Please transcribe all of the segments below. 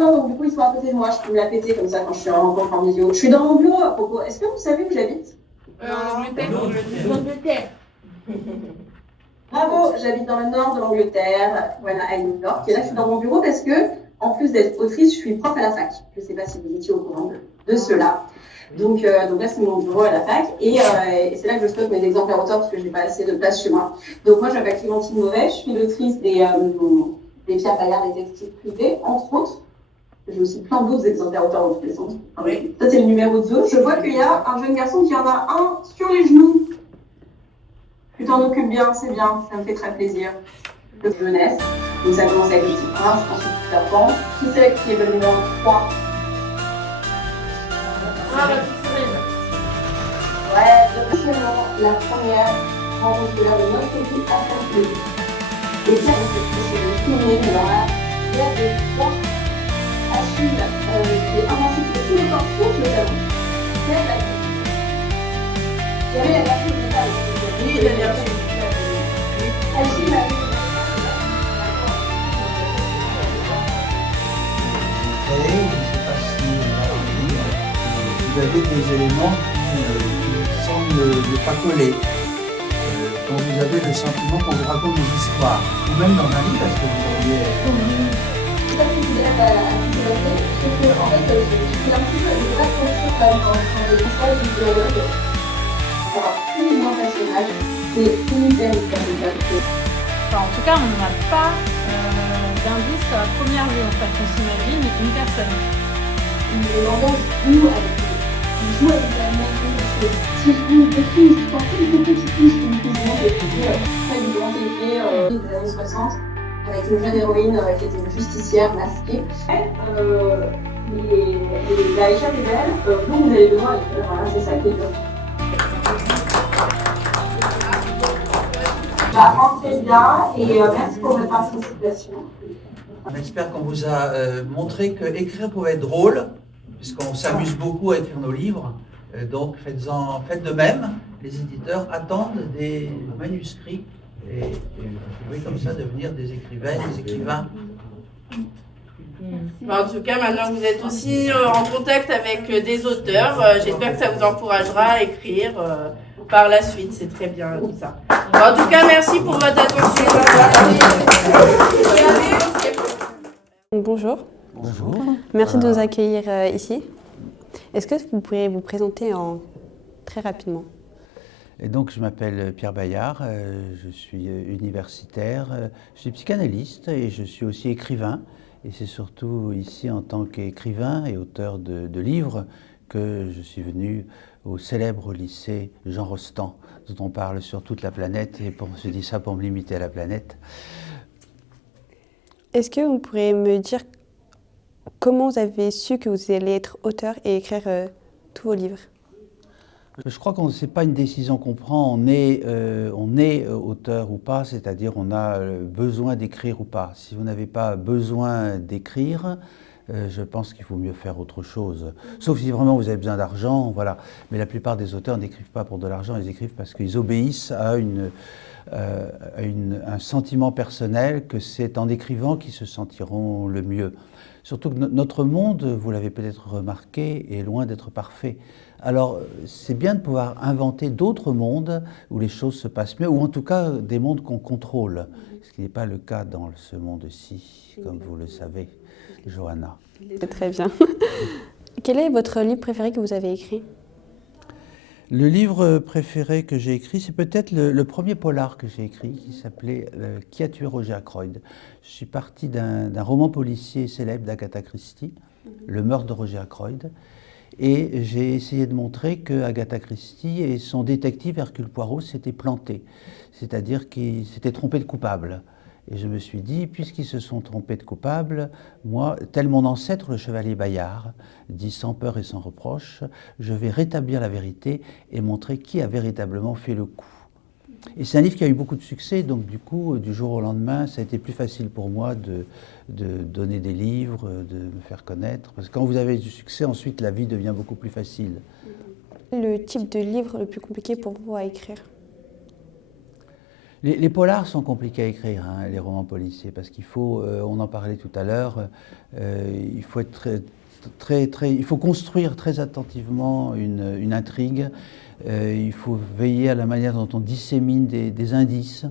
ordinateurs, donc du coup, ils sont à côté de moi. Je peux me la péter comme ça quand je suis en rencontre en vidéo. Je suis dans mon bureau à propos. Est-ce que vous savez où j'habite? En Angleterre. Bravo, j'habite dans le nord de l'Angleterre, voilà, à New York. Et là, je suis dans mon bureau parce que, en plus d'être autrice, je suis prof à la fac. Je ne sais pas si vous étiez au courant de cela. Donc là, c'est mon bureau à la fac. Et c'est là que je stocke mes exemplaires auteurs parce que je n'ai pas assez de place chez moi. Donc moi, je m'appelle Clémentine Mauvais. Je suis l'autrice des Pierre Bayard des textiles privés, entre autres. J'ai aussi plein d'autres exemplaires auteurs dans tous les sens. Oui. Ça, c'est le numéro 2. Je vois qu'il y a un jeune garçon qui en a un sur les genoux. Tu t'en occupes bien, c'est bien, ça me fait très plaisir. De jeunesse, donc ça commence avec le petit prince, ensuite le serpent. Qui c'est qui est le numéro 3? Ah, la petite semaine. Ouais, officiellement, la première rencontre de notre vie à Saint-Cloud. Et ça, c'est le premier, alors là, il y a des trois Achille qui est invincible de tous les corps, sauf le talon. C'est la vie. Il y avait la version de l'État. Oui, la version. Achille avait je ne sais pas si vous avez des éléments qui semblent ne pas coller, dont vous avez le sentiment qu'on vous raconte des histoires, ou même dans un livre, parce que vous auriez... C'est pas que je voudrais pas la c'est que en fait, je suis un petit peu de la posture quand même quand les passages du dialogue. Alors, plus les personnages, c'est hyper difficile. Enfin, en tout cas, on n'a pas d'indice sur la première vue. En fait, on s'imagine une personne. Le langage joue avec la même chose. Parce que si je vous décris une histoire, une petite fiche d'une cuisine qui était très du grand effet des années 60, avec une jeune héroïne qui était une justicière masquée. La échappe est belle, donc vous avez besoin d'écrire. Voilà, c'est ça qui est dur. Rentrez bien et merci pour votre participation. On espère qu'on vous a montré que écrire pouvait être drôle, puisqu'on s'amuse beaucoup à écrire nos livres. Donc faites de même. Les éditeurs attendent des manuscrits et vous pouvez comme ça devenir des écrivaines, des écrivains. En tout cas, maintenant vous êtes aussi en contact avec des auteurs. J'espère que ça vous encouragera à écrire par la suite. C'est très bien tout ça. En tout cas, merci pour votre attention. Bonjour. Bonjour. Merci de nous accueillir ici. Est-ce que vous pourriez vous présenter très rapidement? Et donc, je m'appelle Pierre Bayard, je suis universitaire, je suis psychanalyste et je suis aussi écrivain. Et c'est surtout ici, en tant qu'écrivain et auteur de livres, que je suis venu au célèbre lycée Jean Rostand, dont on parle sur toute la planète, et je dis ça pour me limiter à la planète. Est-ce que vous pourriez me dire comment vous avez su que vous alliez être auteur et écrire tous vos livres? Je crois que ce n'est pas une décision qu'on prend, on est auteur ou pas, c'est-à-dire on a besoin d'écrire ou pas. Si vous n'avez pas besoin d'écrire, je pense qu'il faut mieux faire autre chose. Sauf si vraiment vous avez besoin d'argent, voilà. Mais la plupart des auteurs n'écrivent pas pour de l'argent, ils écrivent parce qu'ils obéissent à un sentiment personnel que c'est en écrivant qu'ils se sentiront le mieux. Surtout que notre monde, vous l'avez peut-être remarqué, est loin d'être parfait. Alors, c'est bien de pouvoir inventer d'autres mondes où les choses se passent mieux, ou en tout cas des mondes qu'on contrôle, ce qui n'est pas le cas dans ce monde-ci, comme vous le savez, Johanna. C'est très bien. Quel est votre livre préféré que vous avez écrit? Le livre préféré que j'ai écrit, c'est peut-être le premier polar que j'ai écrit, qui s'appelait « Qui a tué Roger Ackroyd ». Je suis parti d'un roman policier célèbre d'Agatha Christie, Le meurtre de Roger Ackroyd, et j'ai essayé de montrer que Agatha Christie et son détective Hercule Poirot s'étaient plantés, c'est-à-dire qu'ils s'étaient trompés de coupable. Et je me suis dit, puisqu'ils se sont trompés de coupable, moi, tel mon ancêtre, le chevalier Bayard, dit sans peur et sans reproche, je vais rétablir la vérité et montrer qui a véritablement fait le coup. Et c'est un livre qui a eu beaucoup de succès, donc du coup, du jour au lendemain, ça a été plus facile pour moi de donner des livres, de me faire connaître. Parce que quand vous avez du succès, ensuite, la vie devient beaucoup plus facile. Le type de livre le plus compliqué pour vous à écrire? Les polars sont compliqués à écrire, hein, les romans policiers, parce qu'il faut, on en parlait tout à l'heure, il faut être il faut construire très attentivement une intrigue, il faut veiller à la manière dont on dissémine des indices,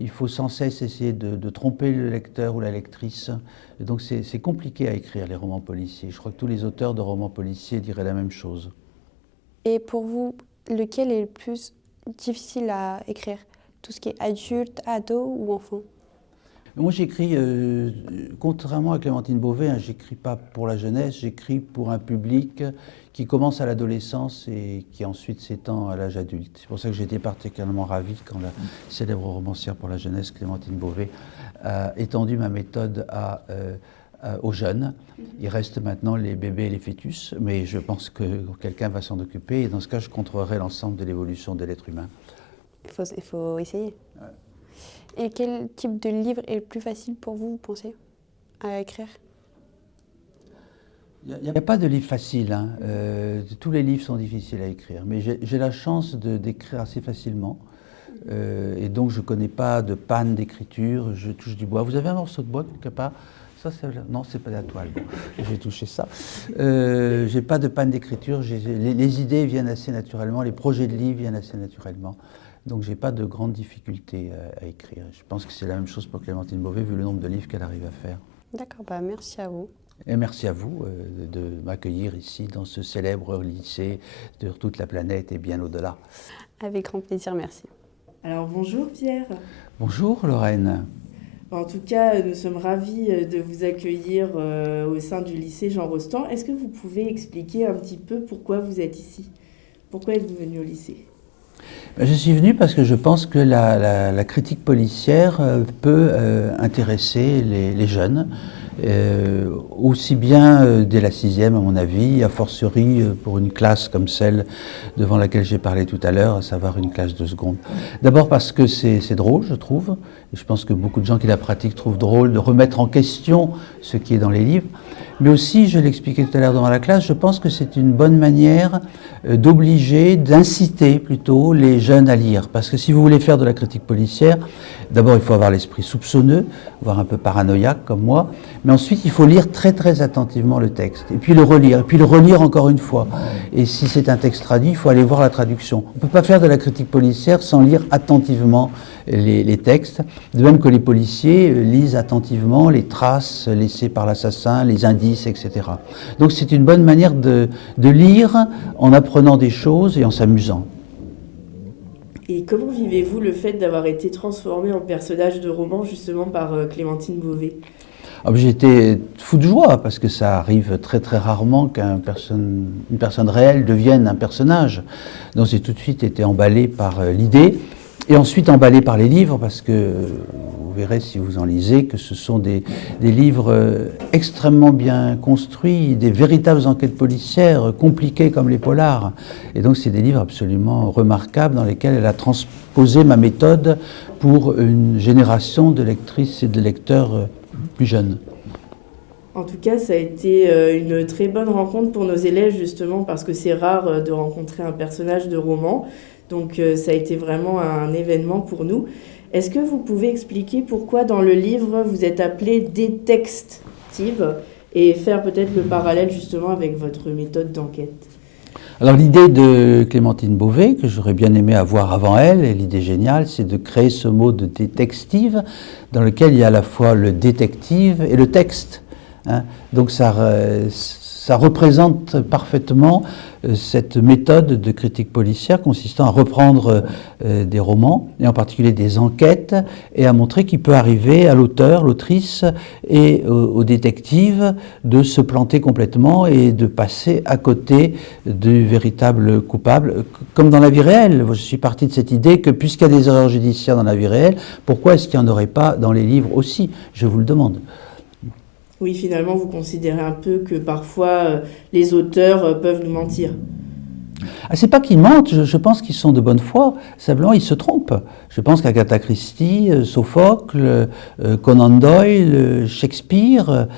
il faut sans cesse essayer de tromper le lecteur ou la lectrice. Et donc c'est compliqué à écrire les romans policiers. Je crois que tous les auteurs de romans policiers diraient la même chose. Et pour vous, lequel est le plus difficile à écrire? Tout ce qui est adulte, ado ou enfant? Moi j'écris, contrairement à Clémentine Beauvais, hein, j'écris pas pour la jeunesse, j'écris pour un public qui commence à l'adolescence et qui ensuite s'étend à l'âge adulte. C'est pour ça que j'ai été particulièrement ravi quand la célèbre romancière pour la jeunesse, Clémentine Beauvais, a étendu ma méthode aux jeunes. Il reste maintenant les bébés et les fœtus, mais je pense que quelqu'un va s'en occuper et dans ce cas je contrôlerai l'ensemble de l'évolution de l'être humain. Il faut essayer. Ouais. Et quel type de livre est le plus facile pour vous, vous pensez, à écrire? Il n'y a pas de livre facile, hein. Tous les livres sont difficiles à écrire, mais j'ai la chance d'écrire assez facilement. Et donc je ne connais pas de panne d'écriture, je touche du bois. Vous avez un morceau de bois quelque part? Ça, non, c'est pas de la toile. Bon, j'ai touché ça. J'ai pas de panne d'écriture, les idées viennent assez naturellement, les projets de livres viennent assez naturellement. Donc j'ai pas de grandes difficultés à écrire. Je pense que c'est la même chose pour Clémentine Beauvais, vu le nombre de livres qu'elle arrive à faire. D'accord, merci à vous. Et merci à vous de m'accueillir ici dans ce célèbre lycée de toute la planète et bien au-delà. Avec grand plaisir, merci. Alors bonjour Pierre. Bonjour Lorraine. En tout cas, nous sommes ravis de vous accueillir au sein du lycée Jean Rostand. Est-ce que vous pouvez expliquer un petit peu pourquoi vous êtes ici? Pourquoi êtes-vous venu au lycée? Je suis venu parce que je pense que la critique policière peut intéresser les jeunes, aussi bien dès la 6e à mon avis, a fortiori pour une classe comme celle devant laquelle j'ai parlé tout à l'heure, à savoir une classe de seconde. D'abord parce que c'est drôle, je trouve, et je pense que beaucoup de gens qui la pratiquent trouvent drôle de remettre en question ce qui est dans les livres. Mais aussi, je l'expliquais tout à l'heure devant la classe, je pense que c'est une bonne manière d'obliger, d'inciter plutôt les jeunes à lire. Parce que si vous voulez faire de la critique policière, d'abord il faut avoir l'esprit soupçonneux, voire un peu paranoïaque comme moi, mais ensuite il faut lire très très attentivement le texte, et puis le relire encore une fois. Et si c'est un texte traduit, il faut aller voir la traduction. On ne peut pas faire de la critique policière sans lire attentivement les textes, de même que les policiers lisent attentivement les traces laissées par l'assassin, les indices, etc. Donc c'est une bonne manière de lire en apprenant des choses et en s'amusant. Et comment vivez-vous le fait d'avoir été transformé en personnage de roman justement par Clémentine Beauvais? J'ai été fou de joie parce que ça arrive très très rarement qu'une personne réelle devienne un personnage. Donc j'ai tout de suite été emballé par l'idée. Et ensuite emballé par les livres, parce que vous verrez si vous en lisez que ce sont des livres extrêmement bien construits, des véritables enquêtes policières compliquées comme les polars. Et donc c'est des livres absolument remarquables dans lesquels elle a transposé ma méthode pour une génération de lectrices et de lecteurs plus jeunes. En tout cas, ça a été une très bonne rencontre pour nos élèves justement parce que c'est rare de rencontrer un personnage de roman. Donc ça a été vraiment un événement pour nous. Est-ce que vous pouvez expliquer pourquoi dans le livre vous êtes appelée détective et faire peut-être le parallèle justement avec votre méthode d'enquête? Alors l'idée de Clémentine Beauvais, que j'aurais bien aimé avoir avant elle, et l'idée géniale, c'est de créer ce mot de détective dans lequel il y a à la fois le détective et le texte. Hein. Donc ça représente parfaitement cette méthode de critique policière consistant à reprendre des romans, et en particulier des enquêtes, et à montrer qu'il peut arriver à l'auteur, l'autrice et au détective de se planter complètement et de passer à côté du véritable coupable, comme dans la vie réelle. Je suis parti de cette idée que puisqu'il y a des erreurs judiciaires dans la vie réelle, pourquoi est-ce qu'il n'y en aurait pas dans les livres aussi? Je vous le demande. Oui, finalement, vous considérez un peu que parfois les auteurs peuvent nous mentir. C'est pas qu'ils mentent, je pense qu'ils sont de bonne foi, simplement ils se trompent. Je pense qu'Agatha Christie, Sophocle, Conan Doyle, Shakespeare,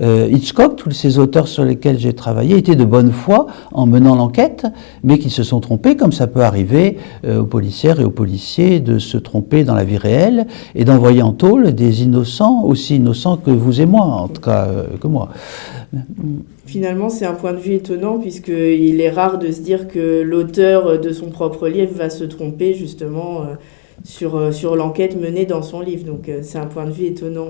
Hitchcock, tous ces auteurs sur lesquels j'ai travaillé étaient de bonne foi en menant l'enquête, mais qui se sont trompés, comme ça peut arriver aux policières et aux policiers de se tromper dans la vie réelle et d'envoyer en tôle des innocents, aussi innocents que vous et moi, en tout cas que moi. Finalement, c'est un point de vue étonnant puisqu'il est rare de se dire que l'auteur de son propre livre va se tromper justement sur l'enquête menée dans son livre. Donc c'est un point de vue étonnant.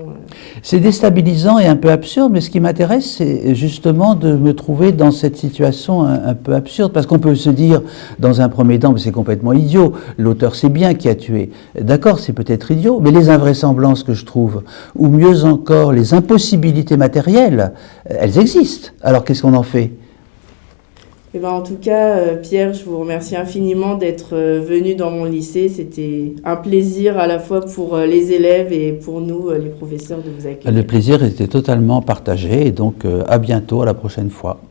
C'est déstabilisant et un peu absurde, mais ce qui m'intéresse, c'est justement de me trouver dans cette situation un peu absurde, parce qu'on peut se dire, dans un premier temps, c'est complètement idiot, l'auteur sait bien qui a tué. D'accord, c'est peut-être idiot, mais les invraisemblances que je trouve, ou mieux encore, les impossibilités matérielles, elles existent. Alors qu'est-ce qu'on en fait ? Eh ben, en tout cas, Pierre, je vous remercie infiniment d'être venu dans mon lycée. C'était un plaisir à la fois pour les élèves et pour nous, les professeurs, de vous accueillir. Le plaisir était totalement partagé, et donc à bientôt, à la prochaine fois.